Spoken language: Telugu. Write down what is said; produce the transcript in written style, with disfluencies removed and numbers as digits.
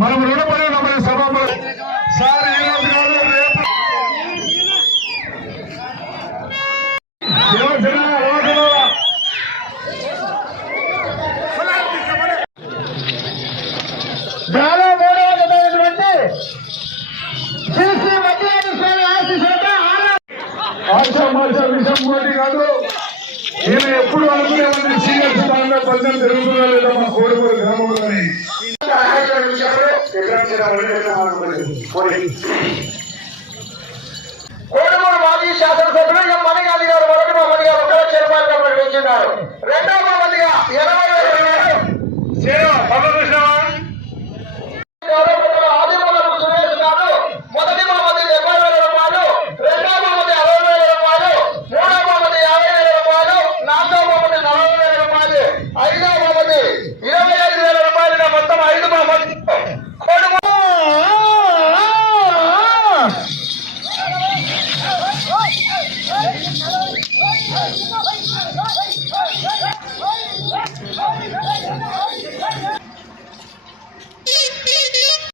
మనం రుణపడి మన సభ సార్ ఈరోజు కాదు రేపు విషయం కాదు. నేను ఎప్పుడు అనుకునేవాడిని సీనియర్ స్థానంలో పద్ధతి జరుగుతుందా లేదా మా కోడిపూర్ గ్రామంలోని కోడుమూరు మాజీ శాసనసభ్యులు ఎం మణిగాంధీ గారు మొదటి బహుమతి గారు ఒకరో చైర్మన్ గా ప్రకటించున్నారు. రెండవ బహుమతిగా 80,000 ఆదిమూలపు సురేష్ గారు మొదటి బహుమతి 70,000 రూపాయలు, రెండవ బహుమతి 60,000 రూపాయలు, మూడవ బహుమతి 50,000 రూపాయలు, నాలుగవ బహుమతి 40,000 రూపాయలు, ఐదవ బహుమతి 25,000 రూపాయలుగా మొత్తం 5 బహుమతి